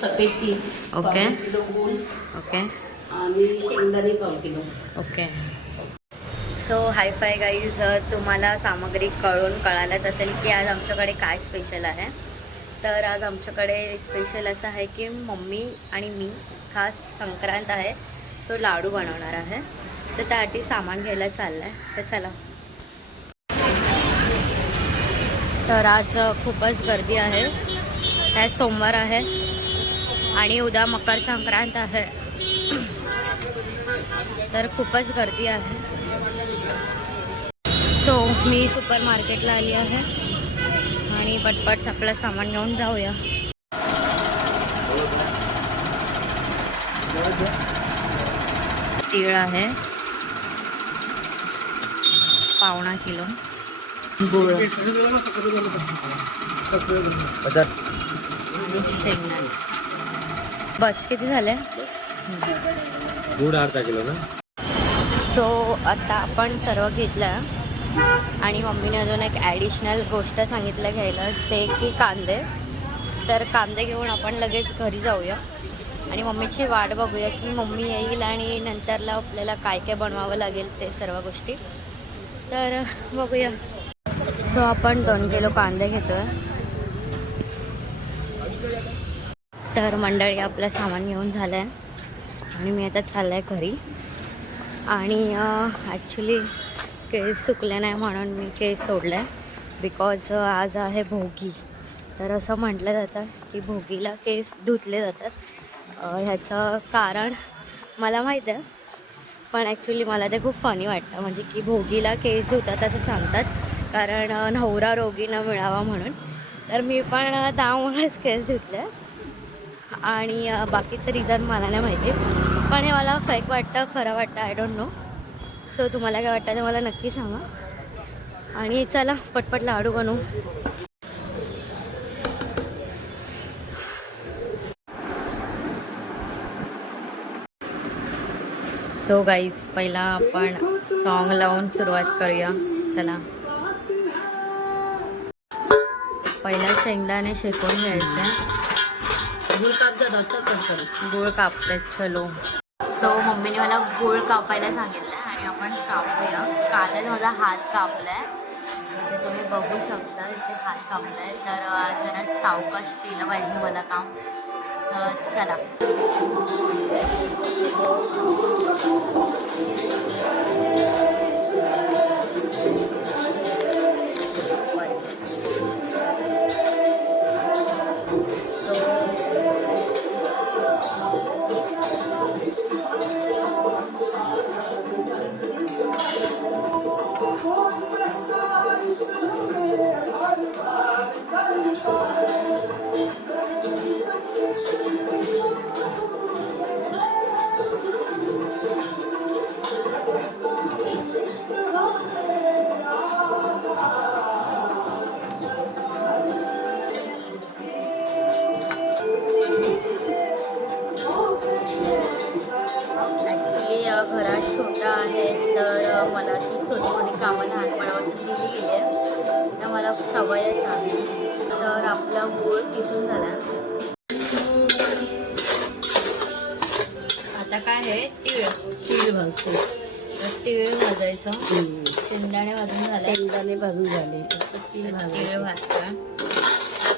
सफेद ओके. पाव किलो गुळ ओके. आणि शेंगदाणे पाव kilo. Okay. So hi fi guys तुम्हाला सामग्री कळून कळालंच असेल की आज आमच्याकडे काय स्पेशल आहे. तर आज आमच्याकडे स्पेशल असं आहे की मम्मी आणि मी खास संक्रांत आहे. सो लाडू बनवणार आहे. तर त्यासाठी सामान घ्यायला चाललं आहे तर चला. तर आज खूपच गर्दी आहे. आज सोमवार आहे. आणि उद्या मकर संक्रांत आहे. तर खूपच गर्दी आहे. सो मी सुपर मार्केटला आली आहे. आणि पटपट आपलं सामान घेऊन जाऊया. तीळ आहे. पावणा किलो. गुळ शेंगदाणे. बस किती झाले? गुड अर्धा किलो ना सो आता आपण सर्व घेतलं आणि मम्मीने अजून एक ॲडिशनल गोष्ट सांगितलं घ्यायला ते की कांदे. तर कांदे घेऊन आपण लगेच घरी जाऊया. आणि मम्मीची वाट बघूया की मम्मी येईल आणि नंतरला आपल्याला काय काय बनवावं लागेल ते सर्व गोष्टी. तर बघूया. सो आपण दोन किलो कांदे घेतोय. तर मंडळी आपलं सामान घेऊन झालं आहे आणि मी आता चाललं आहे घरी. आणि ॲक्च्युली केस सुकले नाही म्हणून मी केस सोडलं आहे बिकॉज आज आहे भोगी. तर असं म्हटलं जातं की भोगीला केस धुतले जातात. ह्याचं कारण मला माहीत आहे. पण ॲक्च्युली मला ते खूप फनी वाटतं. म्हणजे की भोगीला केस धुतात असं सांगतात. कारण नवरा रोगी न मिळावा म्हणून. तर मी पण त्यामुळेच केस धुतले आणि बाकीचं रिझन मला नाही माहिती. पण हे मला फेक वाटतं खरं वाटतं आय डोंट नो सो तुम्हाला काय वाटतं ते मला नक्की सांगा. आणि चला पटपट लाडू बनवू. सो गाईज पहिला आपण सॉन्ग लावून सुरुवात करूया. चला. पहिला शेंगदाणे शेकून घ्यायचे. गुळ काप जात आता करतो गुळ कापतात चलो. सो मम्मीने मला गुळ कापायला सांगितलं आणि आपण कापूया. कालच माझा हात कापलाय. इथे तुम्ही बघू शकता इथे हात कापलाय. तर जरा सावकाश केलं पाहिजे मला काम. तर चला. ॲक्च्युली घरात छोटा आहे तर मला अशी छोटी मोठी कामं लहानपणापासून दिली गेली आहे तर मला सवयच आहे. तर आपला गूळ किसून झाला. आता काय आहे? तीळ. तीळ भाजतो. तर तीळ भाजायचं. शेंगदाणे भाजून झाले. शेंगदाणे भाजून झाले. तीळ भाजता.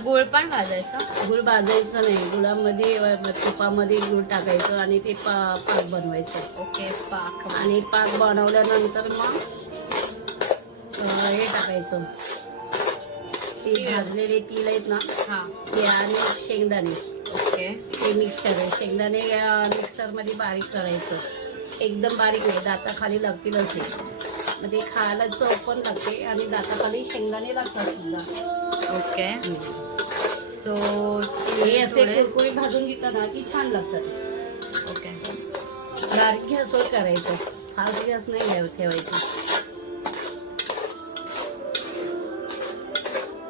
गुळ पण भाजायचं. गुळ भाजायचं नाही. गुळामध्ये तुपामध्ये गुळ टाकायचं आणि ते पा पाक बनवायचं. ओके पाक. आणि पाक बनवल्यानंतर मग हे टाकायचं. ते. भाजलेले तीळ आहेत ना हां. ते आणि शेंगदाणे. ओके. ते मिक्स करायचे. शेंगदाणे मिक्सरमध्ये बारीक करायचं. एकदम बारीक नाही दाताखाली लागतील असे. मग ते खायला चव पण लागते आणि दाताखाली शेंगदाणे लागतात सुद्धा. ओके. सो हे असे कुरकुरी भाजून घेतलं ना की छान लागतात. ओके बारीक गॅसवर करायचं फास्ट गॅस नाही ठेव- ठेवायचं.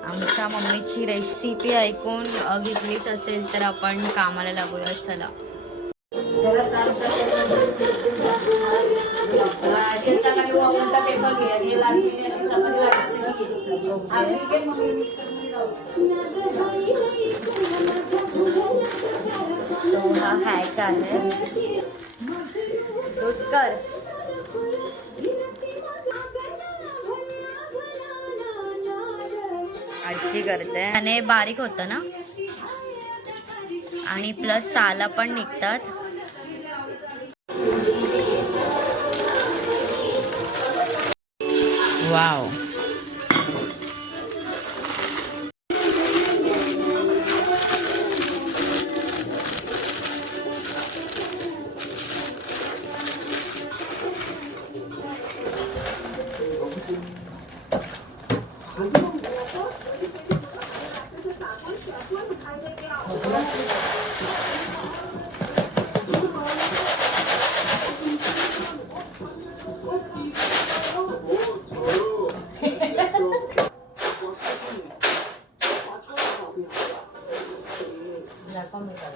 आमच्या मम्मीची रेसिपी ऐकून घेतलीच असेल तर आपण कामाला लागूया चला. शेताखाली उलटा पेपर घे आणि अशी चपाती तशी घे. घे मग मी मिक्सरमध्ये आहे कर आजी करते आणि बारीक होतं ना आणि प्लस साला पण निघतात वाव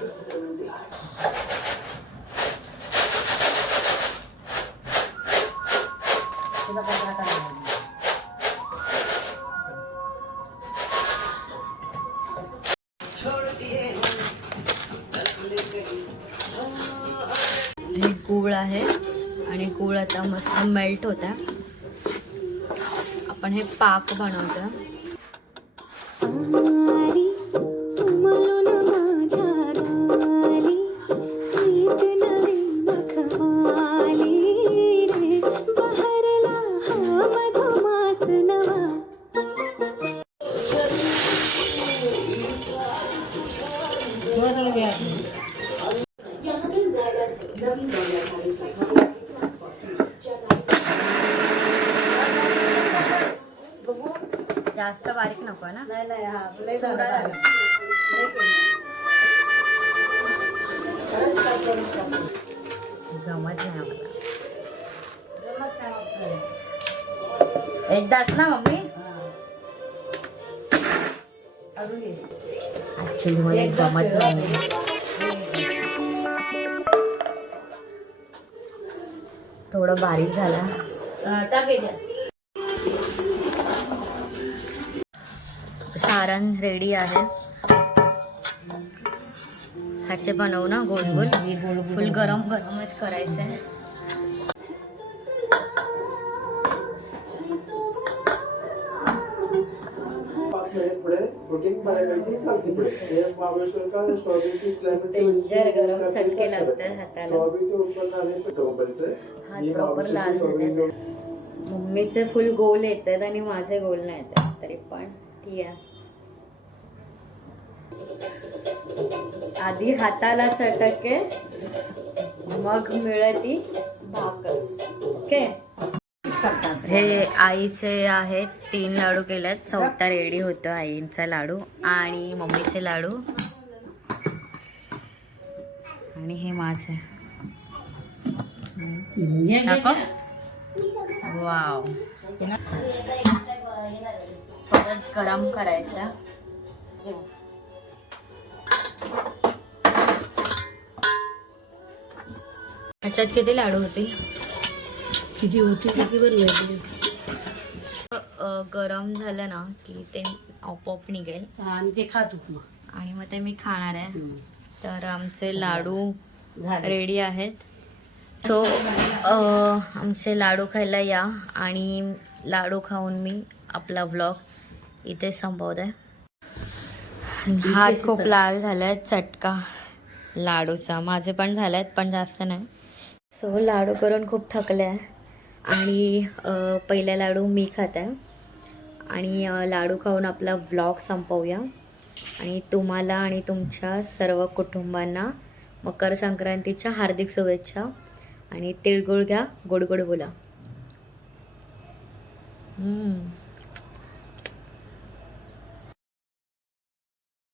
हे गूळ आहे. आणि गूळ आता मस्त मेल्ट होत. आपण हे पाक बनवतो जास्त बारीक नको ना नाही नाही हा लय झालं थोडा बारीक. लय केलं. खरंच काय करूच टाकू. जमत नाही आम्हाला जमत नाही आपल्याला. एकदाच ना मम्मी हा. अजून ये. ऍक्च्युली मला एकदाच जमत नाही थोडं बारीक झाला. सारण रेडी आहे ह्याचे बनवू ना गोल गोल. फुल गरम गरमच करायचंय डेंजर गरम चटके लागतात हाताला. हात प्रॉपर लाल झाले मम्मीचे फुल गोल येत आहेत आणि माझे गोल नाही येत. आहेत. तरी पण ठीक आहे आधी हाताला चटके मग मिळती भाकर. ओके हे आईचे आहेत तीन लाडू केलेत. चौथा रेडी होतं आईंचा लाडू आणि मम्मीचे लाडू. आणि हे माझे. वाव. परत गरम करायचा. ह्याच्यात किती लाडू होतील? किती होती किती बनवायची. गरम झालं ना की ते आपोआप निघेल. आणि ते खातोच मग. आणि मग ते मी खाणार आहे. तर आमचे लाडू झाले. रेडी आहेत. सो आमचे लाडू खायला या आणि लाडू खाऊन मी आपला ब्लॉग इथे संपवत. आहे हात खूप लाल झालाय चटका लाडूचा. माझे पण झाले आहेत पण जास्त नाही. सो लाडू करून खूप थकले आहे. आणि पहिला लाडू मी खात. आहे आणि लाडू खाऊन आपला ब्लॉग संपवूया. आणि तुम्हाला आणि तुमच्या सर्व कुटुंबांना मकर संक्रांतीच्या हार्दिक शुभेच्छा. आणि तिळगुळ घ्या गोड गोड बोला. हम्म.